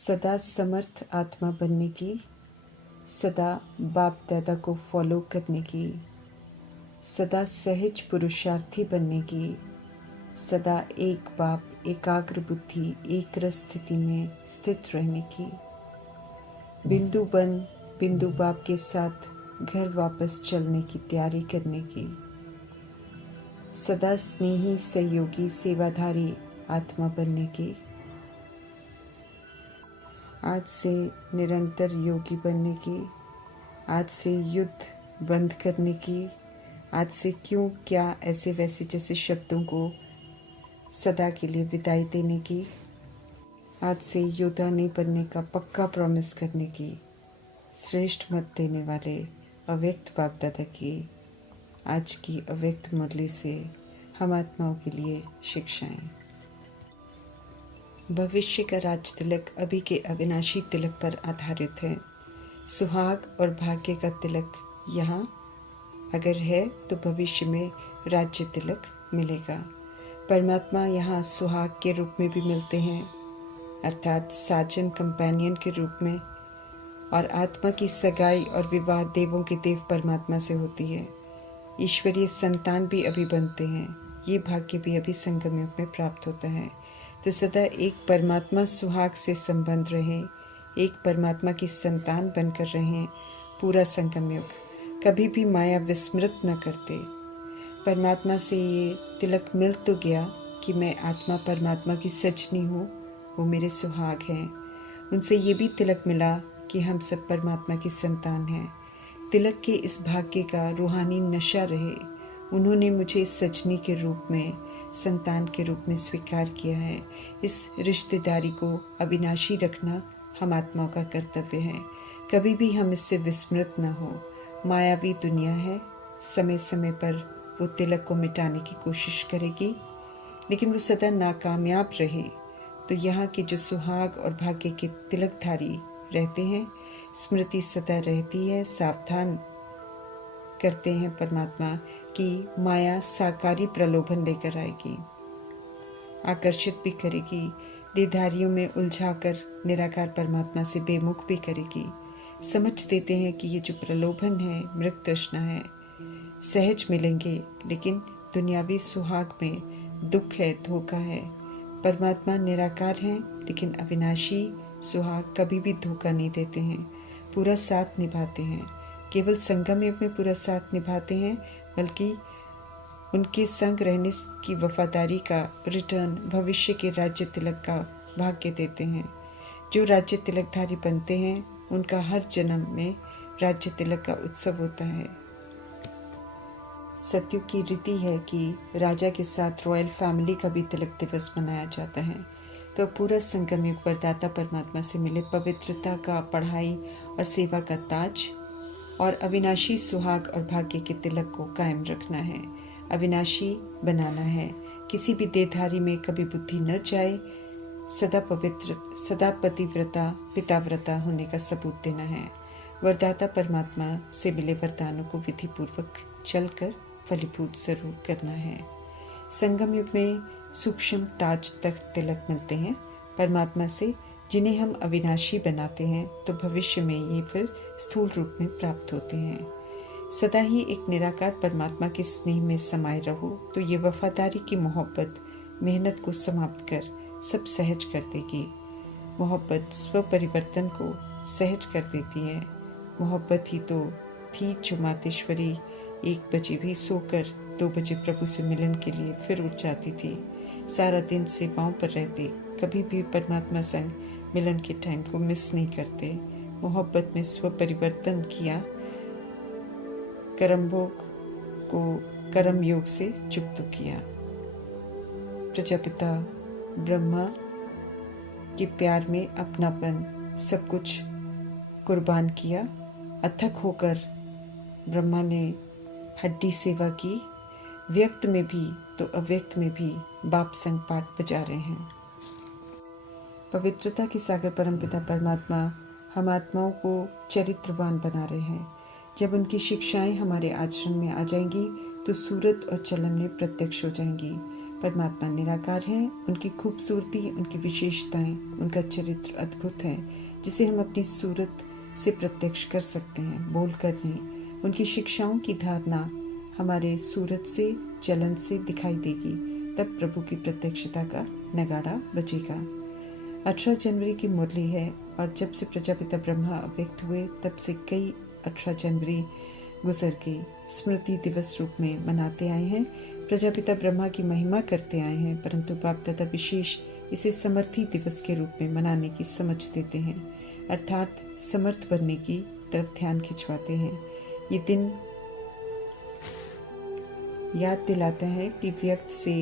सदा समर्थ आत्मा बनने की, सदा बाप दादा को फॉलो करने की, सदा सहज पुरुषार्थी बनने की, सदा एक बाप एकाग्र बुद्धि एक रस स्थिति में स्थित रहने की, बिंदु बन बिंदु बाप के साथ घर वापस चलने की तैयारी करने की, सदा स्नेही सहयोगी सेवाधारी आत्मा बनने की, आज से निरंतर योगी बनने की, आज से युद्ध बंद करने की, आज से क्यों क्या ऐसे वैसे जैसे शब्दों को सदा के लिए विदाई देने की, आज से योद्धा नहीं बनने का पक्का प्रॉमिस करने की, श्रेष्ठ मत देने वाले अव्यक्त बाप दादा की आज की अव्यक्त मुरली से हम आत्माओं के लिए शिक्षाएं। भविष्य का राज तिलक अभी के अविनाशी तिलक पर आधारित है। सुहाग और भाग्य का तिलक यहाँ अगर है तो भविष्य में राज्य तिलक मिलेगा। परमात्मा यहाँ सुहाग के रूप में भी मिलते हैं, अर्थात साजन कंपेनियन के रूप में, और आत्मा की सगाई और विवाह देवों के देव परमात्मा से होती है। ईश्वरीय संतान भी अभी बनते हैं, ये भाग्य भी अभी संगम युग में प्राप्त होता है। तो सदा एक परमात्मा सुहाग से संबंध रहे, एक परमात्मा की संतान बनकर रहें पूरा संगम युग। कभी भी माया विस्मृत न करते। परमात्मा से ये तिलक मिल तो गया कि मैं आत्मा परमात्मा की सजनी हूँ, वो मेरे सुहाग हैं। उनसे ये भी तिलक मिला कि हम सब परमात्मा की संतान हैं। तिलक के इस भाग्य का रूहानी नशा रहे। उन्होंने मुझे सजनी के रूप में, संतान के रूप में स्वीकार किया है। इस रिश्तेदारी को अविनाशी रखना हम आत्माओं का कर्तव्य है। कभी भी हम इससे विस्मृत न हो। मायावी दुनिया है, समय समय पर वो तिलक को मिटाने की कोशिश करेगी, लेकिन वो सदा नाकामयाब रहे। तो यहाँ के जो सुहाग और भाग्य के तिलकधारी रहते हैं, स्मृति सदा रहती है, सावधान करते हैं परमात्मा कि माया साकारी प्रलोभन लेकर आएगी, आकर्षित भी करेगी, देहधारियों में उलझाकर निराकार परमात्मा से बेमुख भी करेगी। समझ देते हैं कि ये जो प्रलोभन है, मृग तृष्णा है, सहज मिलेंगे, लेकिन दुनियावी सुहाग में दुख है, धोखा है। परमात्मा निराकार हैं, लेकिन अविनाशी सुहाग कभी भी धोखा नहीं देते हैं, पूरा साथ निभाते हैं। केवल संगम युग में पूरा साथ निभाते हैं, बल्कि उनके संग रहने की वफादारी का रिटर्न भविष्य के राज्य तिलक का भाग्य देते हैं। जो राज्य तिलकधारी बनते हैं, उनका हर जन्म में राज्य तिलक का उत्सव होता है। सतयुग की रीति है कि राजा के साथ रॉयल फैमिली का भी तिलक दिवस मनाया जाता है। तो पूरा संगम युग वरदाता परमात्मा से मिले पवित्रता का, पढ़ाई और सेवा का ताज और अविनाशी सुहाग और भाग्य के तिलक को कायम रखना है, अविनाशी बनाना है। किसी भी देहधारी में कभी बुद्धि न जाए, सदा पवित्र, सदा पतिव्रता, पिताव्रता होने का सबूत देना है। वरदाता परमात्मा से मिले वरदानों को विधि पूर्वक चलकर फलीभूत जरूर करना है। संगम युग में सूक्ष्म ताज तख्त तिलक मिलते हैं परमात्मा से, जिन्हें हम अविनाशी बनाते हैं, तो भविष्य में ये फिर स्थूल रूप में प्राप्त होते हैं। सदा ही एक निराकार परमात्मा के स्नेह में समाये रहो, तो ये वफादारी की मोहब्बत मेहनत को समाप्त कर सब सहज कर देगी। मोहब्बत स्व परिवर्तन को सहज कर देती है। मोहब्बत ही तो थी जो मातेश्वरी 1 बजे भी सोकर 2 बजे प्रभु से मिलन के लिए फिर उठ जाती थी। सारा दिन सेवाओं पर रहते, कभी भी परमात्मा संग मिलन के टाइम को मिस नहीं करते। मोहब्बत में स्व परिवर्तन किया, कर्म भोग को कर्म योग से युक्त किया। प्रजापिता ब्रह्मा के प्यार में अपनापन सब कुछ कुर्बान किया। अथक होकर ब्रह्मा ने हड्डी सेवा की, व्यक्त में भी तो अव्यक्त में भी बाप संग पाठ बजा रहे हैं। पवित्रता के सागर परमपिता परमात्मा हम आत्माओं को चरित्रवान बना रहे हैं। जब उनकी शिक्षाएं हमारे आचरण में आ जाएंगी, तो सूरत और चलन में प्रत्यक्ष हो जाएंगी। परमात्मा निराकार हैं, उनकी खूबसूरती, उनकी विशेषताएं, उनका चरित्र अद्भुत है, जिसे हम अपनी सूरत से प्रत्यक्ष कर सकते हैं, बोलकर नहीं। उनकी शिक्षाओं की धारणा हमारे सूरत से, चलन से दिखाई देगी, तब प्रभु की प्रत्यक्षता का नगाड़ा बजेगा। 18 जनवरी की मुरली है और जब से प्रजापिता ब्रह्मा अव्यक्त हुए तब से कई 18 जनवरी गुजर गई। स्मृति दिवस रूप में मनाते आए हैं, प्रजापिता ब्रह्मा की महिमा करते आए हैं, परंतु बाप दादा विशेष इसे समर्थी दिवस के रूप में मनाने की समझ देते हैं, अर्थात समर्थ बनने की तरफ ध्यान खिंचवाते हैं। ये दिन याद दिलाता है कि व्यक्त से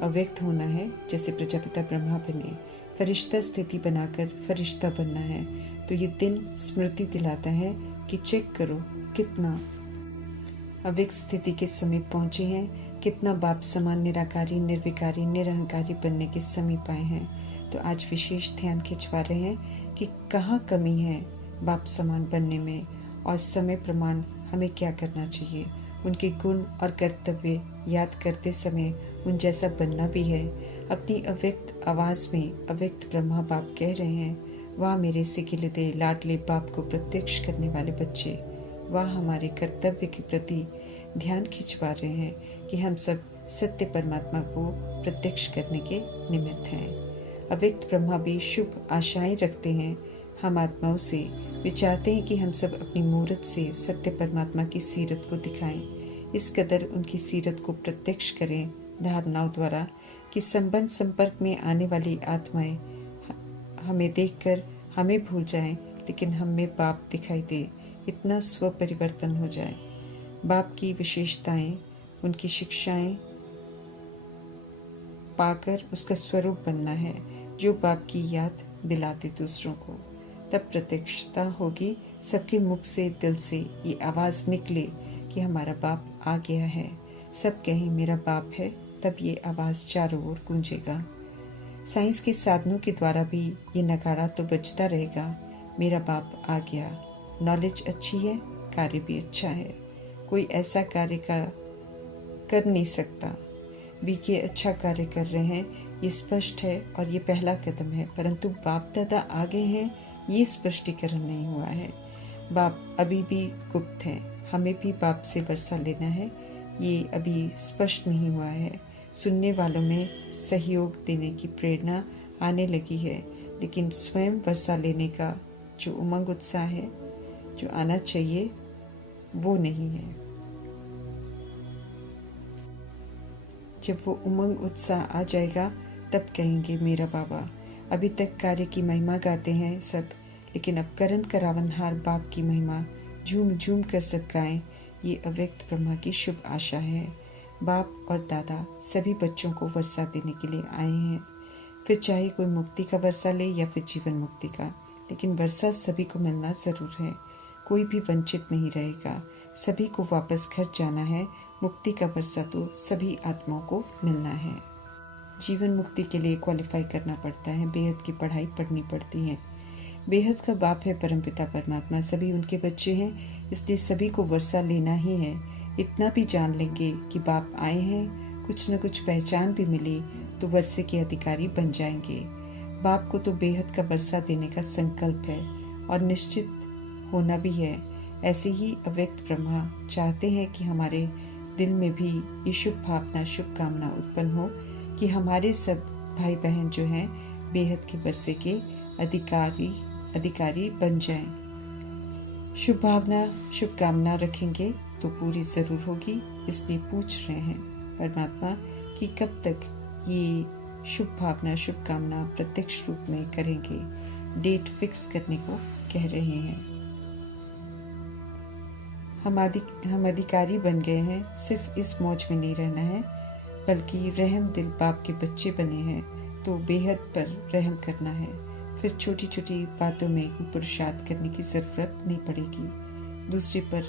अव्यक्त होना है, जैसे प्रजापिता ब्रह्मा बने, फरिश्ता स्थिति बनाकर फरिश्ता बनना है। तो ये दिन स्मृति दिलाता है कि चेक करो कितना अव्यक्त स्थिति के समीप पहुंचे हैं, कितना बाप समान निराकारी, निर्विकारी, निरहंकारी बनने के समीप आए हैं। तो आज विशेष ध्यान खिंचवा रहे हैं कि कहाँ कमी है बाप समान बनने में, और समय प्रमाण हमें क्या करना चाहिए। उनके गुण और कर्तव्य याद करते समय उन जैसा बनना भी है। अपनी अव्यक्त आवाज़ में अव्यक्त ब्रह्मा बाप कह रहे हैं, वाह मेरे सिकिलते लाडले बाप को प्रत्यक्ष करने वाले बच्चे, वाह हमारे कर्तव्य के प्रति ध्यान खिंचवा रहे हैं कि हम सब सत्य परमात्मा को प्रत्यक्ष करने के निमित्त हैं। अव्यक्त ब्रह्मा भी शुभ आशाएं रखते हैं हम आत्माओं से। वे चाहते हैं कि हम सब अपनी मूरत से सत्य परमात्मा की सीरत को दिखाएं, इस कदर उनकी सीरत को प्रत्यक्ष करें धारणाओं द्वारा कि संबंध संपर्क में आने वाली आत्माएं हमें देखकर हमें भूल जाएं, लेकिन हम में बाप दिखाई दे, इतना स्व परिवर्तन हो जाए। बाप की विशेषताएं, उनकी शिक्षाएं पाकर उसका स्वरूप बनना है, जो बाप की याद दिलाते दूसरों को। तब प्रत्यक्षता होगी, सबके मुख से दिल से ये आवाज़ निकले कि हमारा बाप आ गया है। सब कहें मेरा बाप है, तब ये आवाज़ चारों ओर गूंजेगा। साइंस के साधनों के द्वारा भी ये नगाड़ा तो बजता रहेगा, मेरा बाप आ गया। नॉलेज अच्छी है, कार्य भी अच्छा है। कोई ऐसा कार्य कर नहीं सकता। वीके अच्छा कार्य कर रहे हैं, ये स्पष्ट है और ये पहला कदम है, परंतु बाप दादा आ गए हैं, ये स्पष्टीकरण नहीं हुआ है। बाप अभी भी गुप्त हैं, हमें भी बाप से वर्षा लेना है, ये अभी स्पष्ट नहीं हुआ है। सुनने वालों में सहयोग देने की प्रेरणा आने लगी है, लेकिन स्वयं वर्षा लेने का जो उमंग उत्साह है, जो आना चाहिए, वो नहीं है। जब वो उमंग उत्साह आ जाएगा तब कहेंगे मेरा बाबा। अभी तक कार्य की महिमा गाते हैं सब, लेकिन अब करण करावनहार बाप की महिमा झूम झूम कर सब गाएं, ये अव्यक्त ब्रह्मा की शुभ आशा है। बाप और दादा सभी बच्चों को वर्षा देने के लिए आए हैं, फिर चाहे कोई मुक्ति का वर्षा ले या फिर जीवन मुक्ति का, लेकिन वर्षा सभी को मिलना ज़रूर है। कोई भी वंचित नहीं रहेगा, सभी को वापस घर जाना है। मुक्ति का वर्षा तो सभी आत्माओं को मिलना है। जीवन मुक्ति के लिए क्वालिफाई करना पड़ता है, बेहद की पढ़ाई पढ़नी पड़ती है। बेहद का बाप है परमपिता परमात्मा, सभी उनके बच्चे हैं, इसलिए सभी को वर्षा लेना ही है। इतना भी जान लेंगे कि बाप आए हैं, कुछ न कुछ पहचान भी मिली तो वर्षे के अधिकारी बन जाएंगे। बाप को तो बेहद का वर्षा देने का संकल्प है और निश्चित होना भी है। ऐसे ही अव्यक्त ब्रह्मा चाहते हैं कि हमारे दिल में भी ये शुभ भावना, शुभकामना उत्पन्न हो कि हमारे सब भाई बहन जो हैं बेहद के वर्षे के अधिकारी बन जाएं। शुभ भावना, शुभकामना रखेंगे तो पूरी ज़रूर होगी। इसलिए पूछ रहे हैं परमात्मा कि कब तक ये शुभ भावना, शुभकामना प्रत्यक्ष रूप में करेंगे। डेट फिक्स करने को कह रहे हैं। हम अधिकारी बन गए हैं, सिर्फ इस मौज में नहीं रहना है, बल्कि रहम दिल बाप के बच्चे बने हैं तो बेहद पर रहम करना है। फिर छोटी छोटी बातों में पुरुषार्थ करने की ज़रूरत नहीं पड़ेगी। दूसरे पर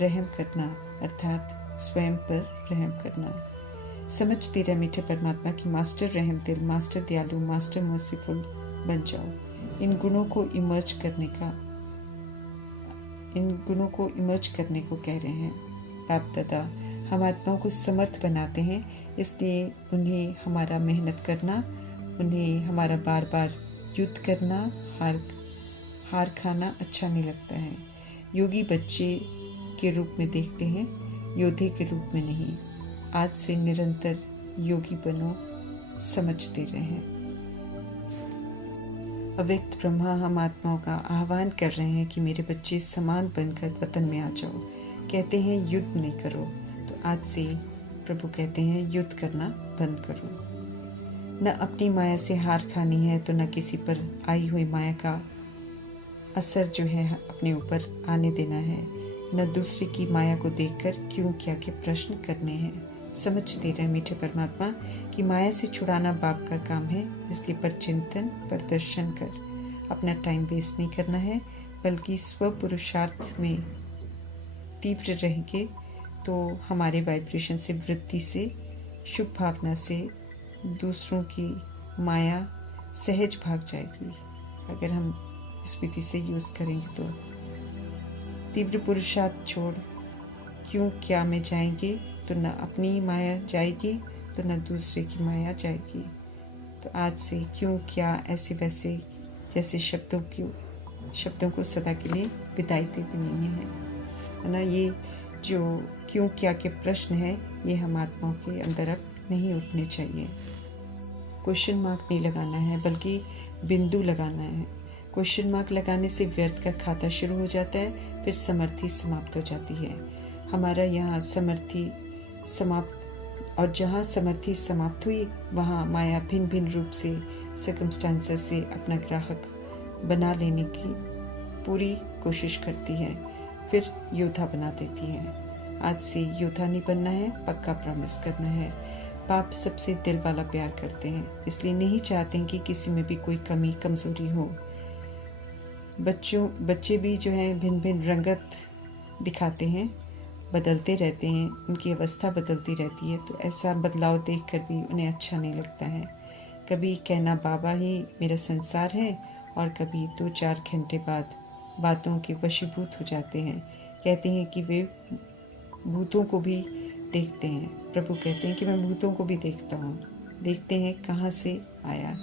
रहम करना अर्थात स्वयं पर रहम करना। समझते रहे मीठे परमात्मा की मास्टर रहम दिल, मास्टर दयालु, मास्टर मर्सीफुल बन जाओ। इन गुणों को इमर्ज करने को कह रहे हैं। बाप दादा हम आत्माओं को समर्थ बनाते हैं, इसलिए उन्हें हमारा मेहनत करना, उन्हें हमारा बार बार युद्ध करना, हार खाना अच्छा नहीं लगता है। योगी बच्चे के रूप में देखते हैं, योद्धे के रूप में नहीं। आज से निरंतर योगी बनो, समझते रहें। अव्यक्त ब्रह्मा हम आत्माओं का आह्वान कर रहे हैं कि मेरे बच्चे समान बनकर वतन में आ जाओ। कहते हैं युद्ध नहीं करो, तो आज से प्रभु कहते हैं युद्ध करना बंद करो। न अपनी माया से हार खानी है, तो न किसी पर आई हुई माया का असर जो है अपने ऊपर आने देना है, न दूसरे की माया को देखकर क्यों क्या के प्रश्न करने हैं। समझते रहे मीठे परमात्मा कि माया से छुड़ाना बाप का काम है, इसलिए पर चिंतन पर दर्शन कर अपना टाइम वेस्ट नहीं करना है, बल्कि स्व पुरुषार्थ में तीव्र रहेंगे तो हमारे वाइब्रेशन से, वृत्ति से, शुभ भावना से दूसरों की माया सहज भाग जाएगी। अगर हम इस विधि से यूज़ करेंगे तो तीव्र पुरुषार्थ छोड़ क्यों क्या में जाएंगे, तो न अपनी माया जाएगी तो न दूसरे की माया जाएगी। तो आज से क्यों क्या ऐसे वैसे जैसे शब्दों को सदा के लिए विदाई दे देनी है ना। ये जो क्यों क्या के प्रश्न हैं, ये हम आत्माओं के अंदर अब नहीं उठने चाहिए। क्वेश्चन मार्क नहीं लगाना है, बल्कि बिंदु लगाना है। क्वेश्चन मार्क लगाने से व्यर्थ का खाता शुरू हो जाता है, फिर समर्थी समाप्त हो जाती है। हमारा यहाँ समर्थी समाप्त, और जहाँ समर्थी समाप्त हुई वहाँ माया भिन्न भिन्न रूप से सर्कमस्टांसेस से अपना ग्राहक बना लेने की पूरी कोशिश करती है, फिर योद्धा बना देती है। आज से योद्धा नहीं बनना है, पक्का प्रॉमिस करना है। बाप सबसे दिल वाला प्यार करते हैं, इसलिए नहीं चाहते हैं कि किसी में भी कोई कमी कमजोरी हो। बच्चे भी जो हैं भिन्न भिन्न रंगत दिखाते हैं, बदलते रहते हैं, उनकी अवस्था बदलती रहती है, तो ऐसा बदलाव देखकर भी उन्हें अच्छा नहीं लगता है। कभी कहना बाबा ही मेरा संसार है, और कभी 2-4 घंटे बाद बातों के वशीभूत हो जाते हैं। कहते हैं कि वे भूतों को भी देखते हैं। प्रभु कहते हैं कि मैं भूतों को भी देखता हूँ। देखते हैं कहाँ से आया,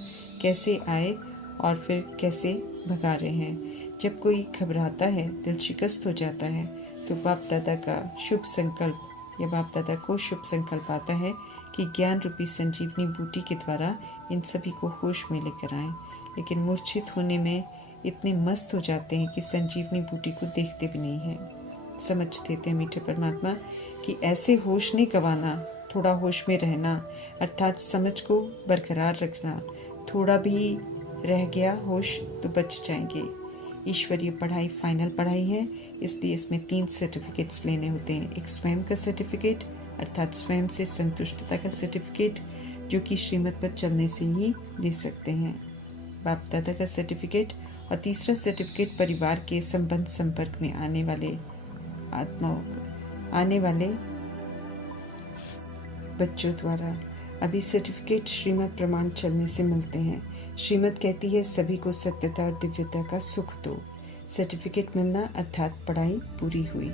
कैसे आए और फिर कैसे भगा रहे हैं। जब कोई घबराता है, दिल शिकस्त हो जाता है, तो बाप दादा का शुभ संकल्प या बाप दादा को शुभ संकल्प आता है कि ज्ञान रूपी संजीवनी बूटी के द्वारा इन सभी को होश में लेकर आएं। लेकिन मूर्छित होने में इतने मस्त हो जाते हैं कि संजीवनी बूटी को देखते भी नहीं हैं। समझ देते हैं मीठे परमात्मा कि ऐसे होश नहीं गंवाना, थोड़ा होश में रहना, अर्थात समझ को बरकरार रखना। थोड़ा भी रह गया होश तो बच जाएंगे। ईश्वरीय पढ़ाई फाइनल पढ़ाई है, इसलिए इसमें 3 सर्टिफिकेट्स लेने होते हैं। एक स्वयं का सर्टिफिकेट अर्थात स्वयं से संतुष्टता का सर्टिफिकेट, जो कि श्रीमत पर चलने से ही ले सकते हैं, बाप दादा का सर्टिफिकेट, और तीसरा सर्टिफिकेट परिवार के संबंध संपर्क में आने वाले आत्माओं, आने वाले बच्चों द्वारा। अभी सर्टिफिकेट श्रीमत प्रमाण चलने से मिलते हैं। श्रीमत कहती है सभी को सत्यता और दिव्यता का सुख दो। सर्टिफिकेट मिलना अर्थात पढ़ाई पूरी हुई।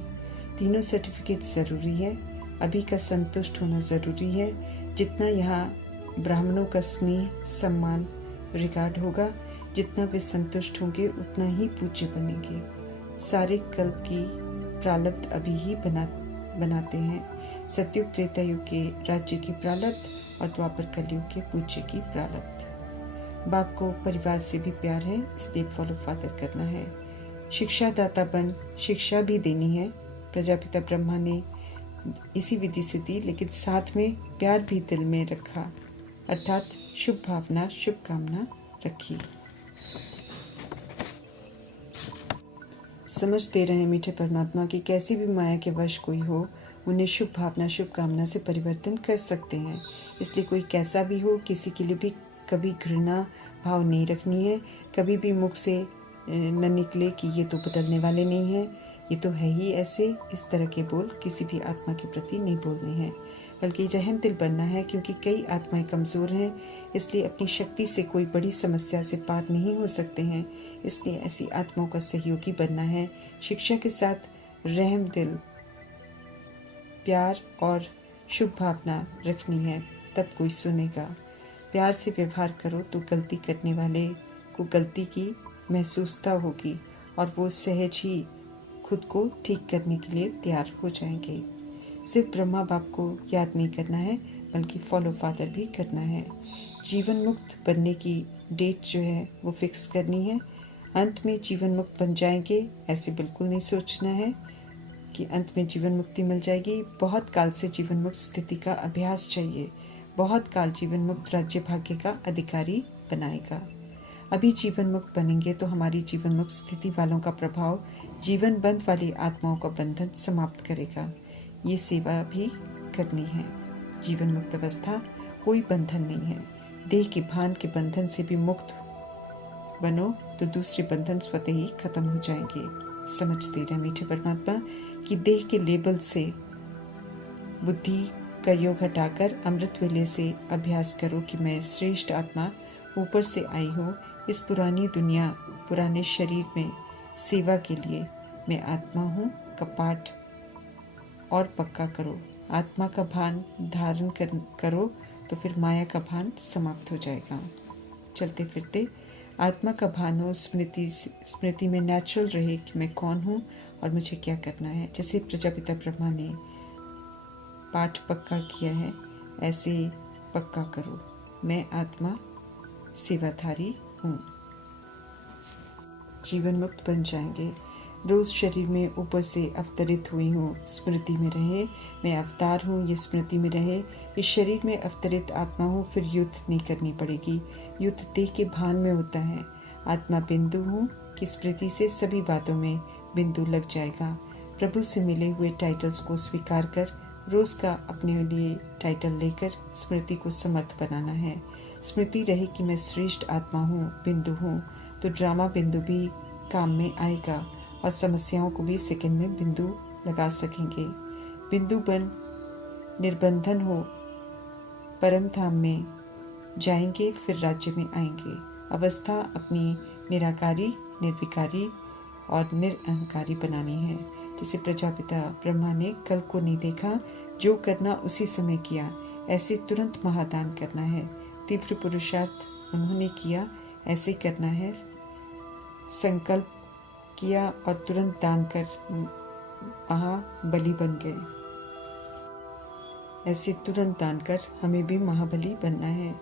तीनों सर्टिफिकेट ज़रूरी है। अभी का संतुष्ट होना ज़रूरी है। जितना यहाँ ब्राह्मणों का स्नेह, सम्मान, रिगार्ड होगा, जितना वे संतुष्ट होंगे उतना ही पूज्य बनेंगे। सारे कल्प की प्रारब्ध अभी ही बनाते हैं। सतयुग त्रेता युग के राज्य की प्रारब्ध और द्वापर कलयुग के पूज्य की प्रारब्ध। बाप को परिवार से भी प्यार है, इसलिए फॉलो फादर करना है। शिक्षा दाता बन शिक्षा भी देनी है। प्रजापिता ब्रह्मा ने इसी विधि से दी, लेकिन साथ में प्यार भी दिल में रखा, अर्थात शुभ भावना, शुभकामना रखी। समझते रहे मीठे परमात्मा की कैसी भी माया के वश कोई हो, उन्हें शुभ भावना, शुभकामना से परिवर्तन कर सकते हैं। इसलिए कोई कैसा भी हो, किसी के लिए भी कभी घृणा भाव नहीं रखनी है। कभी भी मुख से न निकले कि ये तो बदलने वाले नहीं हैं, ये तो है ही ऐसे, इस तरह के बोल किसी भी आत्मा के प्रति नहीं बोलने हैं, बल्कि रहम दिल बनना है। क्योंकि कई आत्माएं कमज़ोर हैं, इसलिए अपनी शक्ति से कोई बड़ी समस्या से पार नहीं हो सकते हैं। इसलिए ऐसी आत्माओं का सहयोगी बनना है। शिक्षा के साथ रहम दिल प्यार और शुभ भावना रखनी है, तब कोई सुनेगा। प्यार से व्यवहार करो तो गलती करने वाले को गलती की महसूसता होगी और वो सहज ही खुद को ठीक करने के लिए तैयार हो जाएंगे। सिर्फ ब्रह्मा बाप को याद नहीं करना है, बल्कि फॉलो फादर भी करना है। जीवन मुक्त बनने की डेट जो है वो फिक्स करनी है। अंत में जीवन मुक्त बन जाएंगे ऐसे बिल्कुल नहीं सोचना है कि अंत में जीवन मुक्ति मिल जाएगी। बहुत काल से जीवन मुक्त स्थिति का अभ्यास चाहिए। बहुत काल जीवन मुक्त राज्य भाग्य का अधिकारी बनाएगा। अभी जीवन मुक्त बनेंगे तो हमारी जीवन मुक्त स्थिति वालों का प्रभाव जीवन बंध वाली आत्माओं का बंधन समाप्त करेगा। ये सेवा भी करनी है। जीवन मुक्त अवस्था कोई बंधन नहीं है। देह के भान के बंधन से भी मुक्त बनो तो दूसरे बंधन स्वतः ही खत्म हो जाएंगे। समझते रहे मीठे परमात्मा कि देह के लेबल से बुद्धि का योग हटाकर अमृत वेले से अभ्यास करो कि मैं श्रेष्ठ आत्मा ऊपर से आई हूँ इस पुरानी दुनिया पुराने शरीर में सेवा के लिए। मैं आत्मा हूँ का पाठ और पक्का करो। आत्मा का भान धारण करो तो फिर माया का भान समाप्त हो जाएगा। चलते फिरते आत्मा का भान हो, स्मृति में नेचुरल रहे कि मैं कौन हूँ और मुझे क्या करना है। जैसे प्रजापिता ब्रह्मा ने पाठ पक्का किया है, ऐसे पक्का करो। मैं आत्मा सेवाधारी हूँ। जीवन मुक्त बन जाएंगे। रोज शरीर में ऊपर से अवतरित हुई हूँ, स्मृति में रहे। मैं अवतार हूँ, ये स्मृति में रहे। इस शरीर में अवतरित आत्मा हूँ, फिर युद्ध नहीं करनी पड़ेगी। युद्ध देह के भान में होता है। आत्मा बिंदु हूँ कि स्मृति से सभी बातों में बिंदु लग जाएगा। प्रभु से मिले हुए टाइटल्स को स्वीकार कर रोज का अपने लिए टाइटल लेकर स्मृति को समर्थ बनाना है। स्मृति रहे कि मैं श्रेष्ठ आत्मा हूँ, बिंदु हूँ, तो ड्रामा बिंदु भी काम में आएगा और समस्याओं को भी सेकंड में बिंदु लगा सकेंगे। बिंदु बन निर्बंधन हो, परम धाम में जाएंगे, फिर राज्य में आएंगे। अवस्था अपनी निराकारी, निर्विकारी और निरअहंकारी बनानी है। जैसे प्रजापिता ब्रह्मा ने कल को नहीं देखा, जो करना उसी समय किया, ऐसे तुरंत महादान करना है। तीव्र पुरुषार्थ उन्होंने किया, ऐसे करना है। संकल्प किया और तुरंत दान कर महाबली बन गए। ऐसे तुरंत दान कर हमें भी महाबली बनना है।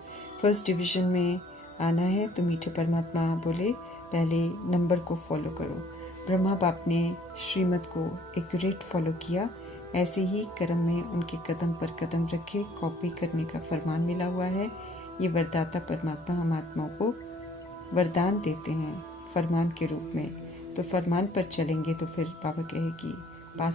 फर्स्ट डिवीजन में आना है तो मीठे परमात्मा बोले पहले नंबर को फॉलो करो। ब्रह्मा बाप ने श्रीमत को एक्यूरेट फॉलो किया, ऐसे ही कर्म में उनके कदम पर कदम रखे कॉपी करने का फरमान मिला हुआ है। ये वरदाता परमात्मा हम आत्माओं को वरदान देते हैं फरमान के रूप में। तो फरमान पर चलेंगे तो फिर बाबा कहेगी पास